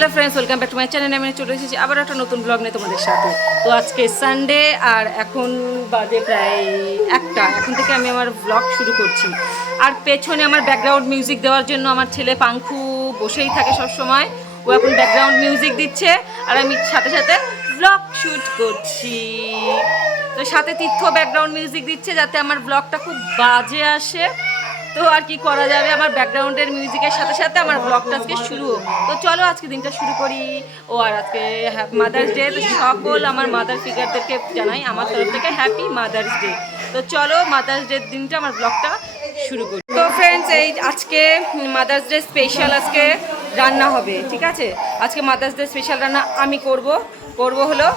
Hello friends welcome back to my channel আমি চলে এসেছি আবার একটা নতুন ব্লগ নিয়ে তোমাদের সাথে। তো আজকে সানডে আর এখন বাজে প্রায় একটা। এখন থেকে আমি আমার ব্লগ শুরু করছি। আর পেছনে আমার ব্যাকগ্রাউন্ড মিউজিক দেওয়ার জন্য আমার ছেলে পাঙ্খু বসেই থাকে সব সময় ও এখন ব্যাকগ্রাউন্ড মিউজিক দিচ্ছে আর আমি সাথে সাথে ব্লগ শ্যুট করছি। তো সাথে তীর্থ ব্যাকগ্রাউন্ড মিউজিক দিচ্ছে যাতে আমার ব্লগটা খুব বাজে আসে। তো আর কি করা যাবে? আমার ব্যাকগ্রাউন্ডের মিউজিকের সাথে সাথে আমার ব্লগটা আজকে শুরু। তো চলো আজকে দিনটা শুরু করি। ও, আর আজকে মাদার্স ডে তো সকল আমার মাদার ফিগারদেরকে জানাই আমার তরফ থেকে হ্যাপি মাদার্স ডে তো চলো মাদার্স ডের দিনটা, আমার ব্লগটা শুরু করি। তো ফ্রেন্ডস এই আজকে মাদার্স ডে স্পেশাল আজকে রান্না হবে, ঠিক আছে? আজকে মাদার্স ডে স্পেশাল রান্না আমি করব। করব হলো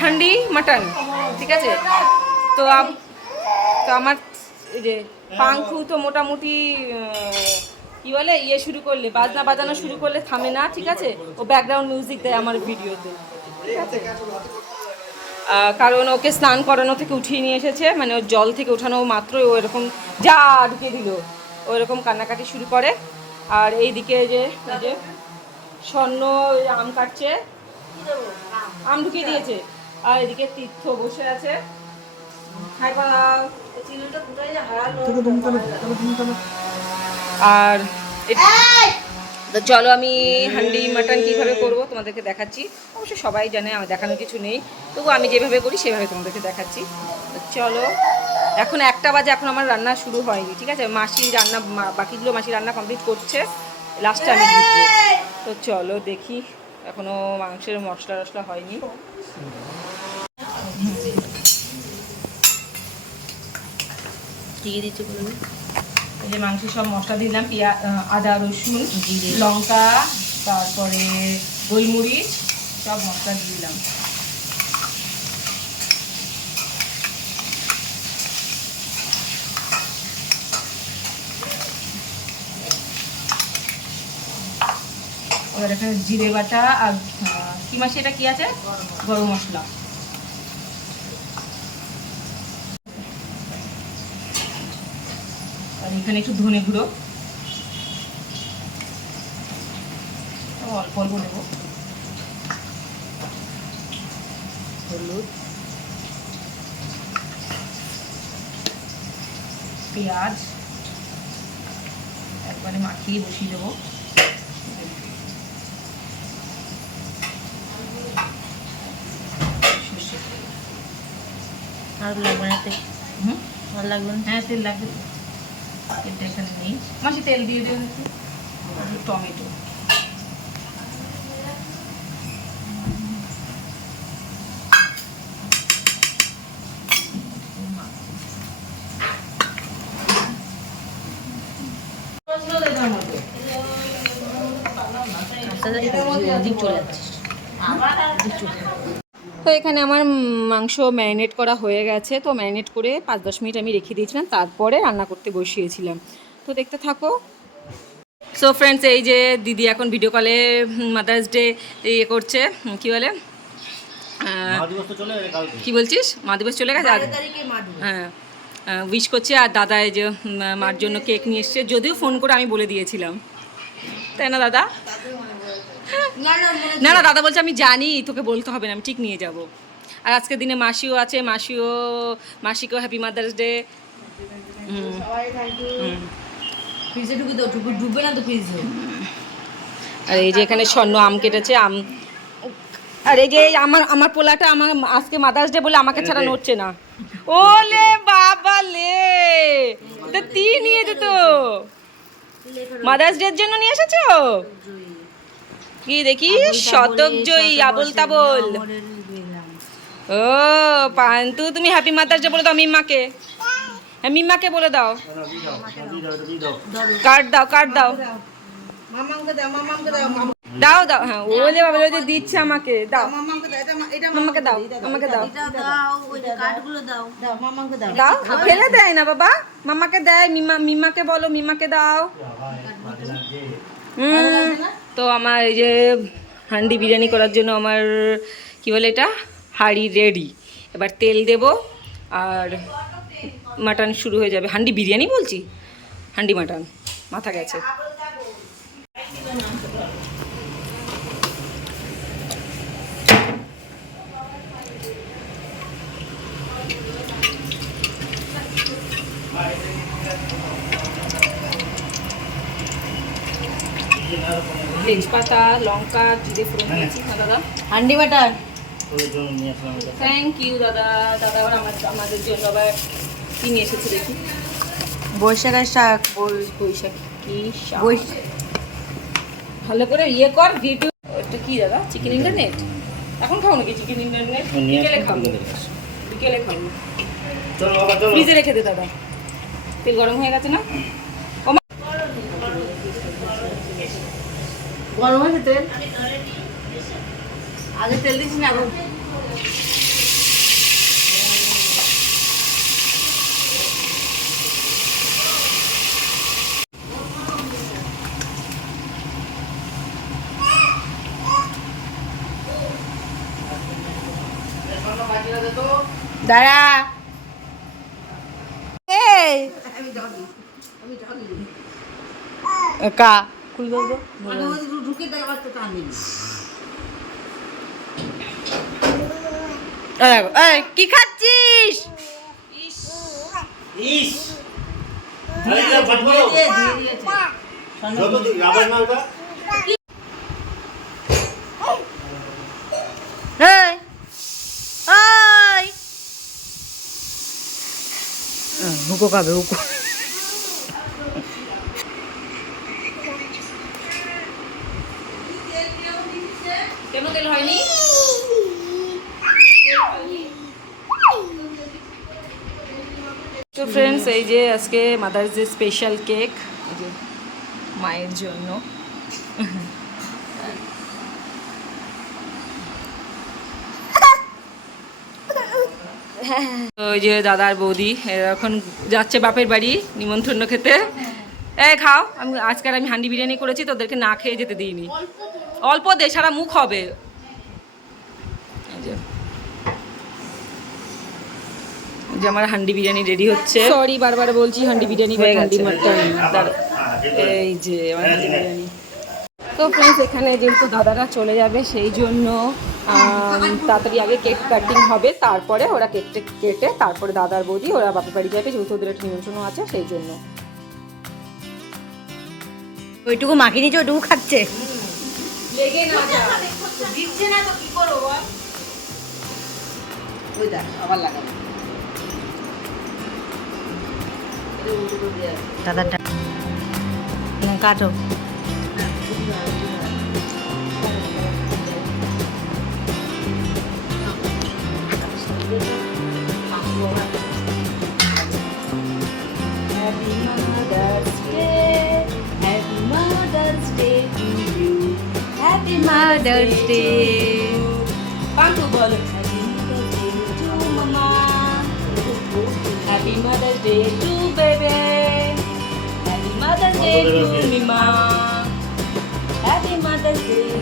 হান্ডি, মাটন, ঠিক আছে? তো তো আমার যে পাংখু তো মোটামুটি কি বলে ইয়ে শুরু করলে বাজনা বাজানো শুরু করলে থামে না ঠিক আছে? ও ব্যাকগ্রাউন্ড মিউজিক দেয় আমার ভিডিওতে ঠিক আছে? কারণ ওকে স্নান করানো থেকে উঠিয়ে নিয়ে এসেছে মানে ওর জল থেকে ওঠানো মাত্রই ও এরকম যা ঢুকিয়ে দিল ও এরকম কান্নাকাটি শুরু করে। আর এইদিকে যে যে স্বর্ণ আম কাটছে। আম ঢুকিয়ে দিয়েছে। আর এদিকে তীর্থ বসে আছে। হাই পালাও আর তো চলো আমি হান্ডি মাটন কীভাবে করব তোমাদেরকে দেখাচ্ছি। অবশ্য সবাই জানে আমার দেখানোর কিছু নেই। তবু আমি যেভাবে করি সেভাবে তোমাদেরকে দেখাচ্ছি। তো চলো এখন একটা বাজে এখন আমার রান্না শুরু হয়নি ঠিক আছে? মাসি রান্না মা- বাকিগুলো মাসি রান্না কমপ্লিট করছে। লাস্টে আমি তো চলো দেখি এখনও মাংসের মশলা টশলা হয়নি। দিচ্ছ বলুন। এই যে মাংস সব মশলা দিলাম পেঁয়া আদা রসুন জিরে। লঙ্কা তারপরে গোলমরিচ সব মশলা দিলাম। এবার এখানে জিরে বাটা আর কি মাসে এটা কি আছে? গরম মশলা। আর এখানে একটু ধনে গুঁড়ো। অল্প অল্প নেব। হলুদ। পেঁয়াজ। একবারে মাখিয়ে বসিয়ে দেবো। আর লাগবে না তেল? হুম? আর লাগবে না? হ্যাঁ তেল লাগবে। তেলটা এখানে নেই। মাসি তেল দিয়ে দেবেন একটু টমেটো। আস্তে চলে যাচ্ছিস। তো এখানে আমার মাংস ম্যারিনেট করা হয়ে গেছে। তো ম্যারিনেট করে পাঁচ দশ মিনিট আমি রেখে দিয়েছিলাম। তারপরে রান্না করতে বসিয়েছিলাম। তো দেখতে থাকো। সো ফ্রেন্ডস এই যে দিদি এখন ভিডিও কলে মাদার্স ডে ইয়ে করছে। কি বলে? কি বলছিস? মা দিবস চলে গেছে? হ্যাঁ। উইশ করছে আর দাদা এই যে মার জন্য কেক নিয়ে এসছে। যদিও ফোন করে আমি বলে দিয়েছিলাম। তাই না দাদা না না দাদা বলছে আমি জানি তোকে বলতে হবে না আমি ঠিক নিয়ে যাব। আর আজকের দিনে মাসিও আছে মাসিও মাসিকেও হ্যাপি মাদার্স ডে আর এই যে এখানে স্বর্ণ আম কেটেছে আম। আর এই যে এই আমার আমার পোলাটা আমার আজকে মাদার্স ডে বলে আমাকে ছাড়া নড়ছে না। ওলে বাবা লে! তো তি নিয়ে যেত। মাদার্স ডের জন্য নিয়ে এসেছ? কি দেখি শতক জয়ী আবল তাবল। ও পান্তু তুমি হ্যাপি মাদার্স ডে বলে দাও মিম্মাকে। হ্যাঁ মিম্মাকে বলে দাও। কার্ড দাও কার্ড দাও। দাও দাও হ্যাঁ ওলে বাবা যে দিচ্ছে আমাকে দাও। মামাকে দাও আমাকে দাও দাও ওই কার্ডগুলো দাও। দাও মামাকে দাও। দাও ফেলে দেয় না বাবা। মামাকে দেয় মিমা মিমাকে বলো মিমাকে দাও। হুম, তো আমার এই যে হান্ডি বিরিয়ানি করার জন্য আমার, কি বলে এটা? হাড়ি রেডি এবার তেল দেব আর মাটন শুরু হয়ে যাবে। হান্ডি বিরিয়ানি বলছি? হান্ডি মাটন। মাথা গেছে। তেজপাতা লঙ্কা জিরে ফোড়ন দিয়েছি। না দাদা? হান্ডি বাটার। থ্যাংক ইউ দাদা। দাদা আবার আমাদের আমাদের জন্য আবার কি নিয়ে এসেছে দেখি। বৈশাখের শাক। বৈশাখ কি শাক। ভালো করে ইয়ে কর ভিডিও এটা কি দাদা? চিকেন ইন্টারনেট এখন খাও নাকি চিকেন ইন্টারনেট বিকেলে খাও বিকেলে খাও ফ্রিজে রেখে দে দাদা। তেল গরম হয়ে গেছে না ও মা- গরম আছে তেল? আগে তেল দিস না দাঁড়া। এই। কা? দেখো, এই, কি খাচ্ছিস? হুকো খাবে হুকো। কেন তেল হয়নি? তো ফ্রেন্ডস এই যে আজকে মাদার্স ডে স্পেশাল কেক এই যে মায়ের জন্য। তো ওই যে দাদার বৌদি এখন যাচ্ছে বাপের বাড়ি নিমন্ত্রণ খেতে। এই খাও আমি আজকাল আমি হান্ডি বিরিয়ানি করেছি তোদেরকে না খেয়ে যেতে দিইনি। অল্প দে সারা মুখ হবে। যে। আমার হান্ডি বিরিয়ানি রেডি হচ্ছে। সরি বারবার বলছি হান্ডি বিরিয়ানি হান্ডি মাটন। এই যে আমার হান্ডি বিরিয়ানি। তো ফ্রেন্ডস এখানে যেহেতু দাদারা চলে যাবে সেই জন্য তাড়াতাড়ি আগে কেক কাটিং হবে তারপরে ওরা কেক কেটে তারপরে দাদার বৌদি ওরা বাপের বাড়ি যাবে যেহেতু ওদের একটা নিমন্ত্রণ আছে সেই জন্য। ওইটুকু মাখিয়ে নিচ্ছে ওইটুকু খাচ্ছে? লেগে না দিচ্ছে না তো কি করব ওই দেখ আবার লাগাবো। দাদাটা না কাটো Happy Mother's Mother's Day. Happy Mother's Day to Mama. Happy Mother's Day to baby. Happy Mother's Day to Mima. Happy Mother's Day,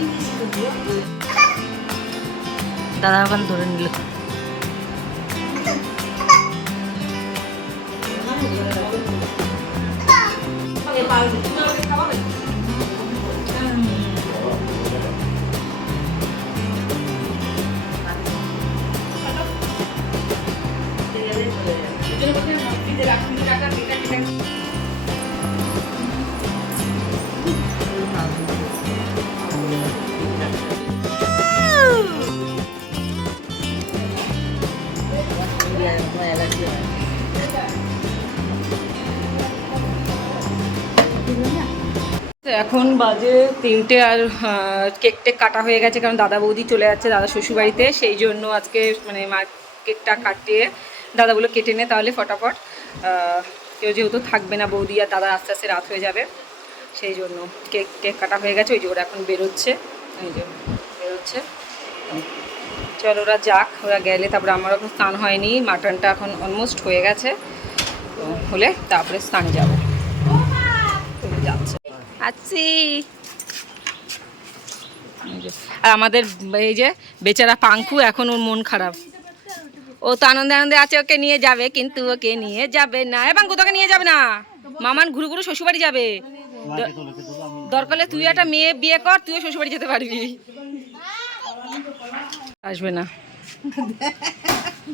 Mama. হয়ে রয়েছিস এর জন্য দাদা ওখানে ধরে নিল তো এখন বাজে তিনটে আর কেক টেক কাটা হয়ে গেছে কারণ দাদা বৌদি চলে যাচ্ছে দাদা শ্বশুরবাড়িতে। সেই জন্য আজকে মানে মা কেকটা কাটিয়ে দাদাগুলো কেটে নে তাহলে ফটাফট কেউ যেহেতু থাকবে না বৌদি আর দাদা আস্তে আস্তে রাত হয়ে যাবে, সেই জন্য কেক কেক কাটা হয়ে গেছে, ওই যে ওরা এখন বেরোচ্ছে, এই যে বেরোচ্ছে। চলো ওরা যাক, ওরা গেলে তারপরে আমার এখন স্নান হয়নি, মাটনটা এখন অলমোস্ট হয়ে গেছে, তো হলে তারপরে স্নানে যাব। যাচ্ছে। আছি আর আমাদের এই যে বেচারা পাঙ্কু, এখন ওর মন খারাপ। ও তো আনন্দে আনন্দে আছে, ওকে নিয়ে যাবে, কিন্তু ওকে নিয়ে যাবে না। এবং তোকে নিয়ে যাবে না? মামান ঘুরু ঘুরু শ্বশুরবাড়ি যাবে। দরকার তুই একটা মেয়ে বিয়ে কর, তুইও শ্বশুরবাড়ি যেতে পারবি। আসবে না।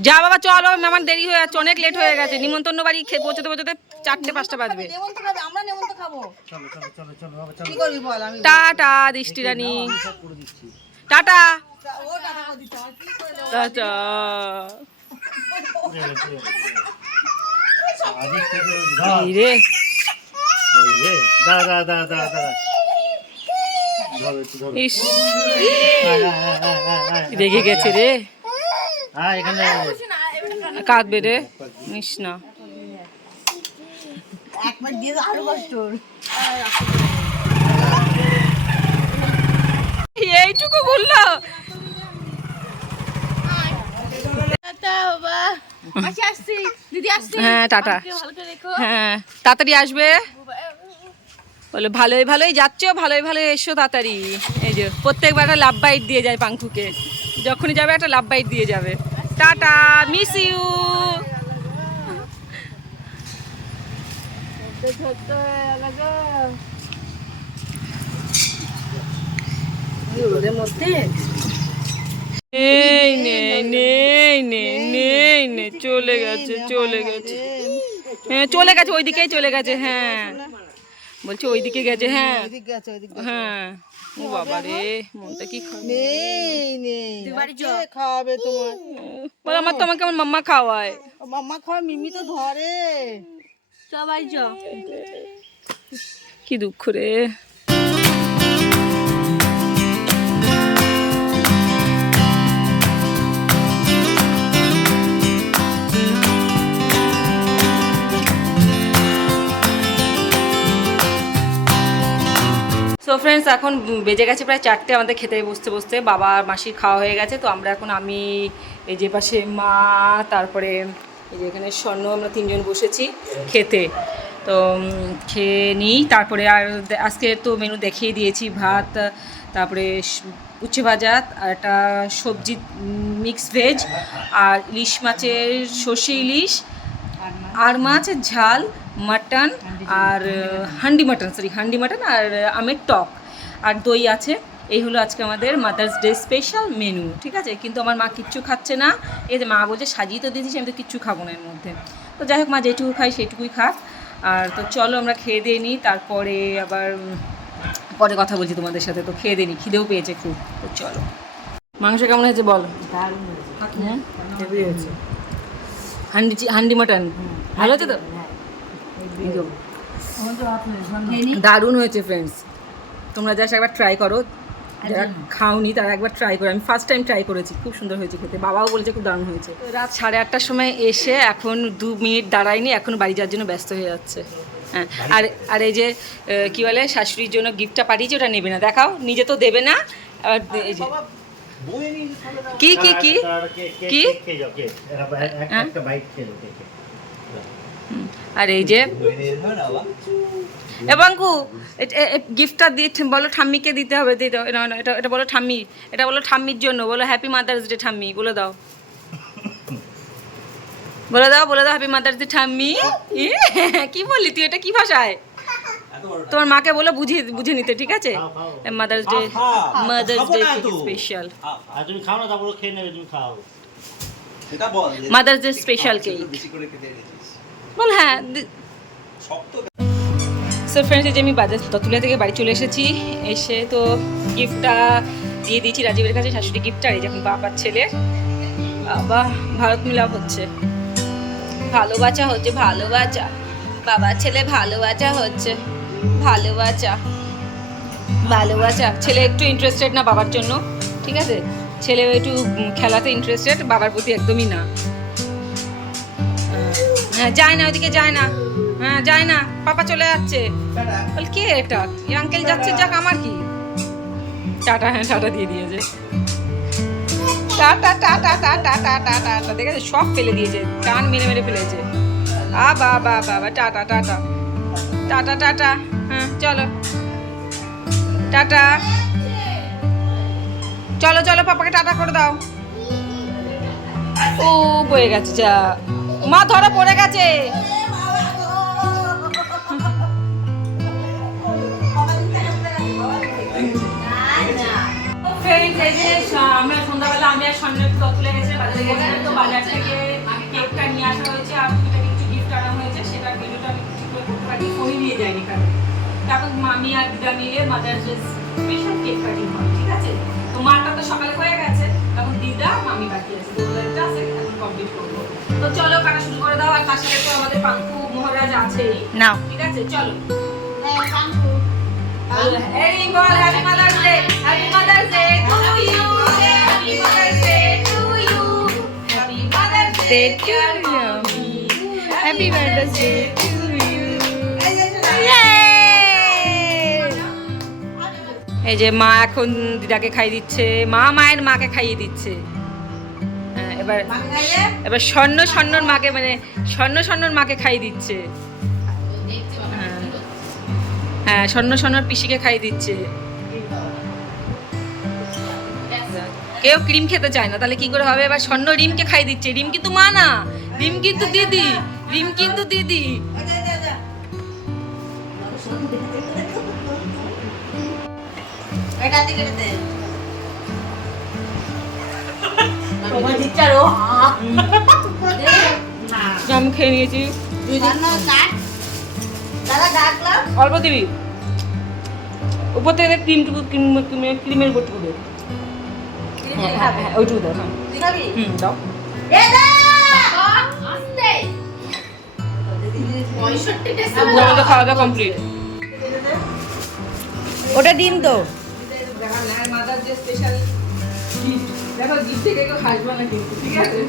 যা বাবা, চল মামান দেরি হয়ে যাচ্ছে, অনেক লেট হয়ে গেছে। নিমন্ত্রণ বাড়ি পৌঁছতে পৌঁছতে চারটে পাঁচটা বাজবে। নেমন্ত খাবে আমরা নেমন্ত খাব। চলো চলো চলো চলো বাবা চলো। কি করবি বল আমি টাটা দৃষ্টি রানী। টাটা? টাটা রে। দাঁড়া, দাঁড়া। ধরো, একটু ধরো। ইস। আয়, আয়, আয়। রেগে গেছে রে। কাঁদবে রে। নিস না। একবার দিয়ে আরও কষ্ট এইটুকু আসছি। হ্যাঁ টাটা। হ্যাঁ তাড়াতাড়ি আসবে? বলে ভালোই ভালোই যাচ্ছ ভালোই ভালোই এসো তাড়াতাড়ি। এই যে প্রত্যেকবার একটা লাভ বাইট দিয়ে যায় পাঙ্কুকে যখনই যাবে একটা লাভ বাইট দিয়ে যাবে। টাটা মিস ইউ নেই নেই নেই নেই নেই নেই চলে গেছে চলে গেছে হ্যাঁ চলে গেছে ওইদিকেই চলে গেছে হ্যাঁ বলছি ওইদিকে গেছে হ্যাঁ হ্যাঁ ও বাবা রে মনটা কি। নেই নেই খাওয়াবে তোমার আমার তো আমাকে আমার মাম্মা খাওয়ায় মাম্মা খাওয়া মিমি তো ধরে সবাই চ কি দুঃখ রে। সো ফ্রেন্ডস এখন বেজে গেছে প্রায় চারটে আমাদের খেতে বসতে বসতে। বাবা মাসির খাওয়া হয়ে গেছে তো আমরা এখন আমি এই যে পাশে মা তারপরে এই যে এখানে স্বর্ণ আমরা তিনজন বসেছি খেতে। তো খেয়ে নিই, তারপরে আর আজকে তো মেনু দেখিয়ে দিয়েছি, ভাত, তারপরে উচ্ছে ভাজা আর একটা সবজি মিক্স ভেজ আর ইলিশ মাছের সর্ষে ইলিশ, আর মাছের ঝাল, মাটন আর handi mutton sorry handi mutton আর আমের টক আর দই আছে। এই হলো আজকে আমাদের মাদার্স ডে স্পেশাল মেনু ঠিক আছে? কিন্তু আমার মা কিচ্ছু খাচ্ছে না। এই যে মা বলছে সাজিয়ে তো দিয়েছি আমি তো কিচ্ছু খাব না এর মধ্যে। তো যাই হোক মা যেটুকু খাই সেটুকুই খাক। আর তো চলো আমরা খেয়ে দিয়ে নিই তারপরে আবার পরে কথা বলছি তোমাদের সাথে। তো খেয়ে দিয়ে নিই খিদেও পেয়েছে খুব। তো চলো। মাংস কেমন হয়েছে বল? হ্যাঁ? হান্ডি হান্ডি মাটন? ভালো আছে তো? দারুণ হয়েছে ফ্রেন্ডস তোমরা জাস্ট একবার ট্রাই করো। যারা খাওনি তারা একবার ট্রাই করে আমি ফার্স্ট টাইম ট্রাই করেছি খুব সুন্দর হয়েছে খেতে বাবাও বলেছে খুব দারুণ হয়েছে রাত সাড়ে আটটার সময় এসে এখন দু মিনিট দাঁড়ায়নি এখন বাড়ি যাওয়ার জন্য ব্যস্ত হয়ে যাচ্ছে হ্যাঁ আর আর এই যে কি বলে শাশুড়ির জন্য গিফটটা পাঠিয়েছি ওটা নেবে না দেখাও নিজে তো দেবে না আবার দে- এই যে। কি, কি, কি? কে- আর এই যে এবাঙ্কু গিফটটা দিয়ে বলো ঠাম্মিকে দিতে হবে দিতে হবে। না, না, এটা এটা বলো ঠাম্মি এটা বলো ঠাম্মির জন্য বলো হ্যাপি মাদার্স ডে ঠাম্মি বলে দাও। বলে দাও বলে দাও হ্যাপি মাদার্স ডে ঠাম্মি। ই, কি বললি তুই এটা কি ভাষায়? তোমার মাকে বলো বুঝিয়ে বুঝে নিতে ঠিক আছে। Mother's day mother's day special তুমি খাও না তারপরে খেয়ে নেবে তুমি খাও। সেটা বল। যে মাদার্স ডে স্পেশাল কেক বল হ্যাঁ সো ফ্রেন্ডস এই যে আমি বাজার ততুলিয়া থেকে বাড়ি চলে এসেছি। এসে তো গিফটটা দিয়ে দিয়েছি রাজীবের কাছে, শাশুড়ি গিফটটা এই যখন বাবার ছেলে। বাবা, ভারত মিলাপ হচ্ছে। ভালোবাসা হচ্ছে ভালোবাসা বাবার ছেলে ভালোবাসা হচ্ছে। ভালোবাসা ভালোবাসা ছেলে একটু ইন্টারেস্টেড না বাবার জন্য, ঠিক আছে? ছেলে একটু খেলাতে ইন্টারেস্টেড বাবার প্রতি একদমই না। হ্যাঁ যায় না ওইদিকে যায় না হ্যাঁ যায় না পাপা চলে যাচ্ছে বল কে এটা আঙ্কেল যাচ্ছে যাক আমার কি টাটা হ্যাঁ টাটা দিয়ে দিয়েছে tata tata tata tata tata দেখেছে সব ফেলে দিয়েছে টান মেরে মেরে ফেলেছে আ বা বা বাবা টাটা টাটা টাটা টাটা হ্যাঁ চলো টাটা চলো চলো পাপাকে টাটা করে দাও ও বয়ে গেছে যা মা ধরা পড়ে গেছে। আমরা সন্ধ্যাবেলা আমি আর তো বাজার থেকে কেকটা নিয়ে আসা হয়েছে আর কিছু গিফট আনা হয়েছে, সেটার আমি ঠিক করে নিয়ে যাইনি মামি আর দিদা মিলে মাদার স্পেশাল কেক কাটিং হয় ঠিক আছে? তো মাটা তো সকালে হয়ে গেছে তখন দিদা মামি বাকি আছে। তার সাথে তো আমাদের পাঙ্কু মহারাজ আছেই নাও। ঠিক আছে চলো। এই বল happy mother's day happy mother's day to you happy mother's day to you happy mother's day to you happy mother's day to you. এই যে মা এখন দিদাকে খাইয়ে দিচ্ছে মা মায়ের মাকে খাইয়ে দিচ্ছে। হ্যাঁ, এবার এবার স্বর্ণ স্বর্ণর মাকে মানে স্বর্ণ স্বর্ণর মাকে খাইয়ে দিচ্ছে। হ্যাঁ। হ্যাঁ স্বর্ণ স্বর্ণর পিসিকে খাইয়ে দিচ্ছে। কেউ ক্রিম খেতে চায় না, তাহলে কি করে হবে? এবার স্বর্ণ রিমকে খাই দিচ্ছে। রিম কিন্তু মা না, রিম কিন্তু দিদি, রিম কিন্তু দিদি। আমি খেয়ে নিয়েছি। অল্প দিবি। উপর থেকে ক্রিমটুকু ক্রিম ক্রিমের দে হ্যাঁ হ্যাঁ হ্যাঁ ওইটুকু দাও হুম দাও। আমাদের খাওয়া দাওয়া কমপ্লিট ওটা ডিম তো। মাদার যে স্পেশাল গিফট দেখো গিফট থেকে কেউ হাসবে না কিন্তু ঠিক আছে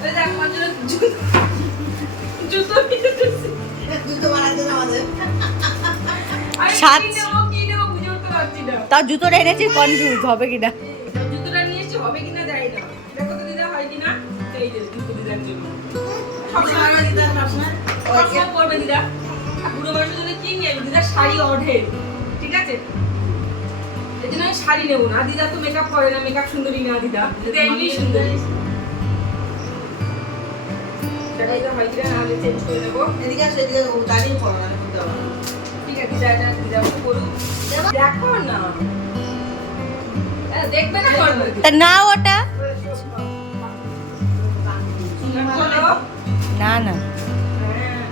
ওই দেখ জুতো- না। জুতোটা এনেছি কনফিউজ হবে কিনা জুতোটা নিয়ে এসেছি, হবে কিনা জানি না। দেখো তো দিদা হয় কিনা। এই যে জুতো দিদার জন্য। সবসময় পরবে দিদা। বুড়ো মানুষের জন্য কি নিয়ে আসবে? শাড়ি। ঠিক আছে? এই জন্য আমি শাড়ি নেব না। দিদা তো মেকআপ করে না, মেকআপ সুন্দরী না দিদা। দিদা এমনি সুন্দরী। হয় না। না করবে তা না ওটা না না হ্যাঁ,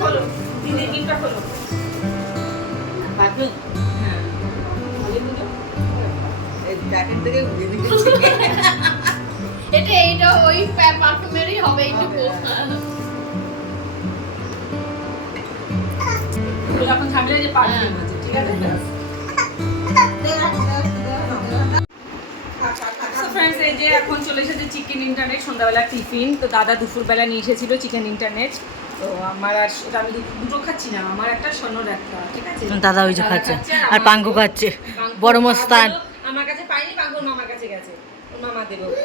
খোলো। দিদির গিফটটা খোলো। এটা এইটা ওই পারফিউমেরই হবে এইটুকু। ঝামেলা যে perfume আছে, ঠিক আছে? এই যে এখন চলে এসেছে চিকেন ইন্টারনেট সন্ধ্যাবেলা টিফিন। তো দাদা দুপুরবেলা নিয়ে এসেছিল চিকেন ইন্টারনেট তো আমার আর সেটা আমি দুটো খাচ্ছি না আমার একটা স্বর্ণর একটা ঠিক আছে? দাদা ওই যে খাচ্ছে। আর পাঙ্কু খাচ্ছে। বড় মস্তান। আমার কাছে পাইনি পাঙ্কুর মামার কাছে গেছে। ওর মামা দেবো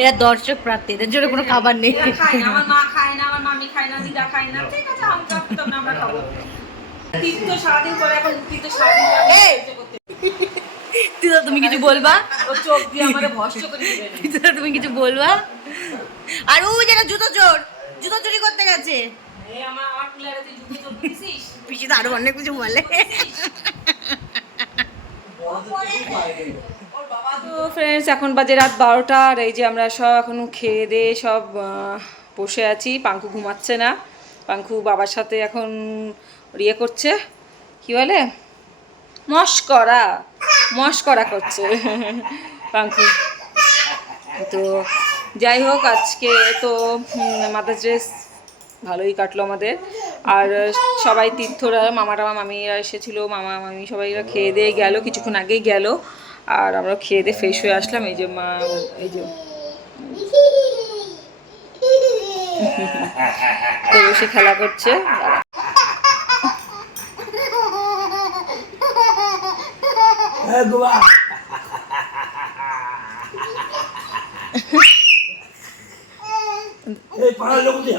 এরা দর্শক প্রার্থী এদের জন্য কোনো খাবার নেই। খায় না, আমার মা খায় না আমার মামি খায় না দিদা খায় না। ঠিক আছে আমি আমরা খাব। তীর্থ সারাদিন পরে এখন তীর্থ সারাদিন করতে দিদা তুমি কিছু বলবা? ও চোখ দিয়ে আমারে ভস্য করে। দিদা তুমি কিছু বলবা? আর ও যেটা জুতো চোর জুতো চুরি করতে গেছে। পিসি তো আরও অনেক কিছু বলে। তো ফ্রেন্ডস এখন বাজে রাত বারোটা আর এই যে আমরা সব এখন খেয়ে দিয়ে সব বসে আছি। পাঙ্কু ঘুমাচ্ছে না। পাঙ্কু বাবার সাথে এখন ইয়ে করছে। কি বলে? মস্করা মস্করা করছে। পাঙ্কু। তো যাই হোক আজকে তো মাদার ড্রেস ভালোই কাটলো আমাদের। আর সবাই তীর্থরা, মামারা, মামিরা এসেছিল, মামা, মামি সবাই খেয়ে দিয়ে গেল, কিছুক্ষণ আগেই গেল। আর আমরা খেয়ে দিয়ে ফ্রেশ হয়ে আসলাম, এই যে মা, এই যে বসে খেলা করছে। এই পাড়ার লোক দিয়ে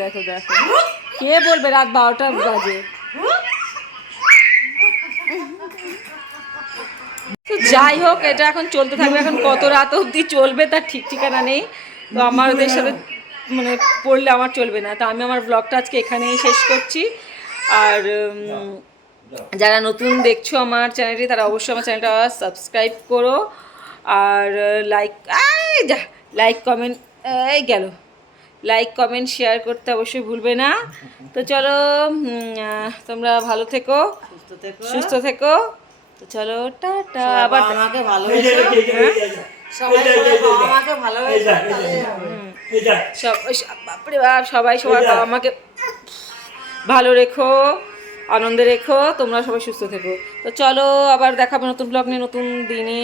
দেখো দেখো। কে বলবে রাত বারোটা বাজে? যাই হোক, এটা এখন চলতে থাকবে। এখন কত রাত অবধি চলবে তার ঠিক ঠিকানা নেই। তো আমার ওদের সাথে মানে পড়লে আমার চলবে না। তো আমি আমার ব্লগটা আজকে এখানেই শেষ করছি। আর যারা নতুন দেখছ আমার চ্যানেলটি তারা অবশ্যই আমার চ্যানেলটা সাবস্ক্রাইব করো। আর লাইক যা লাইক কমেন্ট এই গেল। লাইক কমেন্ট শেয়ার করতে অবশ্যই ভুলবে না। তো চলো তোমরা ভালো থেকো। সুস্থ থেকো। তো চলো টাটা আবার বাবা ভালো সবাই সবার বাবা মাকে ভালো রেখো আনন্দে রেখো তোমরা সবাই সুস্থ থেকো। তো চলো আবার দেখাবো নতুন ব্লগ নিয়ে নতুন দিনে।